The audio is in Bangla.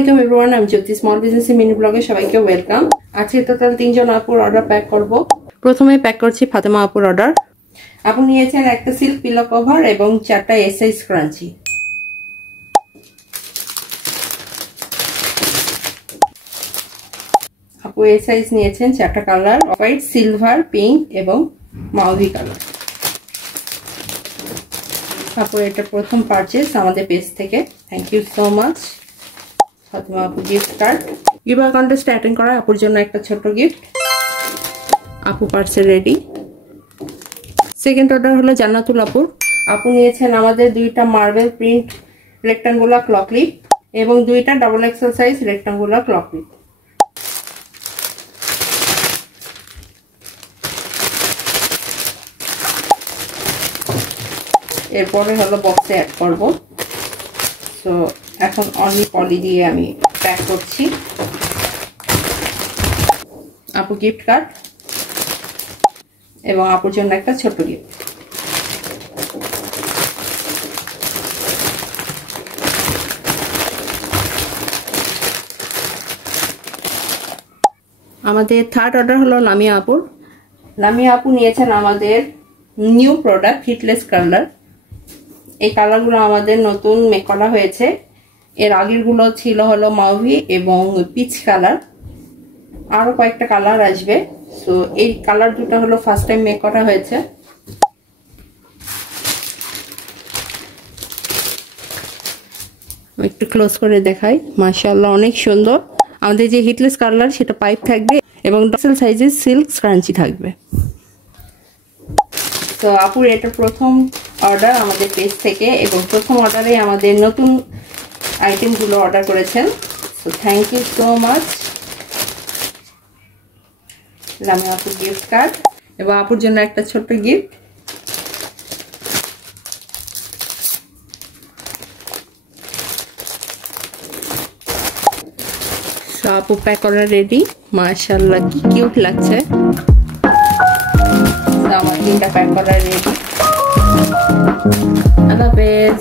আলাইকুম এভরিওয়ান, আমি জ্যোতি স্মল বিজনেস মিনি ব্লগে সবাইকে ওয়েলকাম। আজকে টোটাল 3 জন আপুর অর্ডার প্যাক করব। প্রথমে প্যাক করছি ফাতেমা আপুর অর্ডার। আপু নিয়েছেন একটা সিল্ক পিলো কভার এবং 4টা এসআই স্ক্রাঞ্চি। আপু এই সাইজ নিয়েছেন 4টা কালার, হোয়াইট, সিলভার, পিঙ্ক এবং মাউভি কালার। আপু এটা প্রথম পারচেজ আমাদের পেজ থেকে, thank you so much. Fatema আপু গিফট কার্ড, গিভার কন্টেস্টে অ্যাটেন্ড করা আপুর জন্য একটা ছোট্ট গিফট। আপু পার্সেল রেডি। সেকেন্ড অর্ডার হলো জান্নাতুল আপুর। আপু নিয়েছেন আমাদের 2টা marble print rectangular clock clip এবং 2টা double XL size rectangular clock clip. এরপরে হলো বক্সে অ্যাড করব। সো এখন অনলি পলি দিয়ে আমি প্যাক করছি। আপু গিফট কার্ড এবং আপুর জন্য একটা ছোট গিফট। আমাদের থার্ড অর্ডার হলো লামিয়া আপুর। লামিয়া আপু নিয়েছেন আমাদের নিউ প্রোডাক্ট হিটলেস কালার। এই কালারগুলো আমাদের নতুন মেক করা হয়েছে। এর আগেরগুলো ছিল হলো মাউভি এবং পিচ কালার, আরো কয়েকটা কালার আসবে। সো এই কালার দুটো হলো ফার্স্ট টাইম মেক করা হয়েছে। একটু ক্লোজ করে দেখাই, মাশাআল্লাহ অনেক সুন্দর। আমাদের যে হিটলেস কালার সেটা পাইপ থাকবে এবং ডাবল সাইজের সিল্ক স্ক্রাঞ্চি থাকবে। তো আপুর এটা প্রথম অর্ডার আমাদের পেজ থেকে এবং প্রথম অর্ডারে আমাদের নতুন আইটেমগুলো অর্ডার করেছেন। So thank you so much. Lamia আপুর গিফট কার্ড এবং আপুর জন্য একটা ছোট্ট গিফট। সো আপু প্যাক করা রেডি। মাশাআল্লাহ কি কিউট লাগছে। আমার 3টা প্যাক করা রেডি। আল্লাহ হাফেজ।